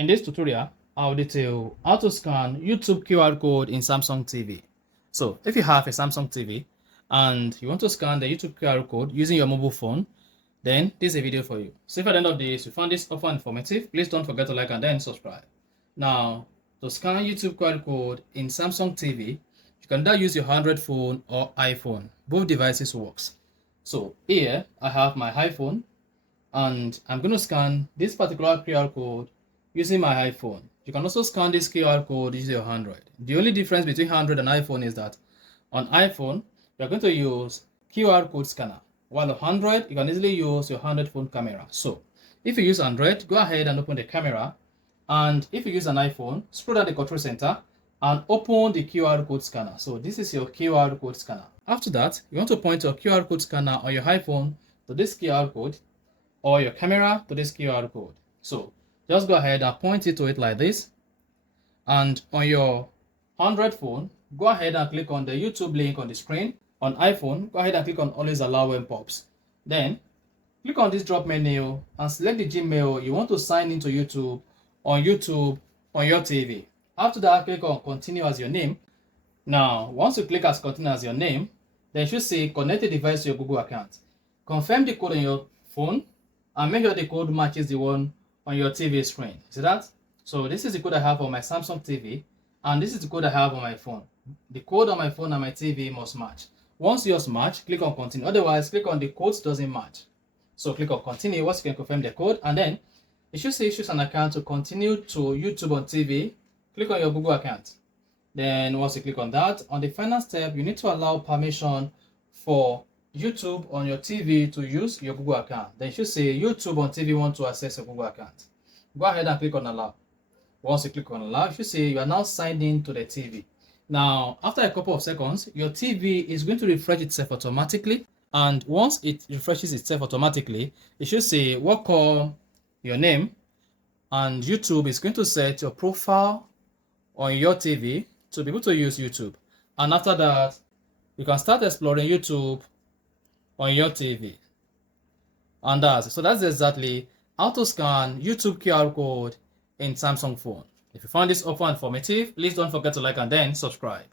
In this tutorial, I'll detail how to scan YouTube QR code in Samsung TV. So if you have a Samsung TV and you want to scan the YouTube QR code using your mobile phone, then this is a video for you. So if at the end of this you found this offer informative, please don't forget to like and then subscribe. Now, to scan YouTube QR code in Samsung TV, you can either use your Android phone or iPhone. Both devices works. So here I have my iPhone and I'm going to scan this particular QR code using my iPhone. You can also scan this QR code using your Android. The only difference between Android and iPhone is that on iPhone, you're going to use QR code scanner, while on Android, you can easily use your Android phone camera. So if you use Android, go ahead and open the camera. And if you use an iPhone, scroll down the control center and open the QR code scanner. So this is your QR code scanner. After that, you want to point your QR code scanner on your iPhone to this QR code or your camera to this QR code. So just go ahead and point it to it like this. And on your Android phone, go ahead and click on the YouTube link on the screen. On iPhone, go ahead and click on always allow when pops. Then click on this drop menu and select the Gmail you want to sign into YouTube on your TV. After that, click on continue as your name. Now, once you click as continue as your name, then you should say connect the device to your Google account. Confirm the code on your phone and make sure the code matches the one on your TV screen. See that? So this is the code I have on my Samsung TV and this is the code I have on my phone. The code on my phone and my TV must match. Once yours match, click on continue. Otherwise, click on the code doesn't match. So click on continue once you can confirm the code, and then it should say choose an account to continue to YouTube on TV. Click on your Google account. Then once you click on that, on the final step, you need to allow permission for YouTube on your TV to use your Google account. Then you should say YouTube on TV want to access your Google account. Go ahead and click on allow. Once you click on allow, you should say you are now signed in to the TV. Now, after a couple of seconds, your TV is going to refresh itself automatically. And once it refreshes itself automatically, it should say welcome your name, and YouTube is going to set your profile on your TV to be able to use YouTube. And after that, you can start exploring YouTube on your TV. And that's exactly how to scan YouTube QR code in Samsung phone. If you found this offer informative, please don't forget to like and then subscribe.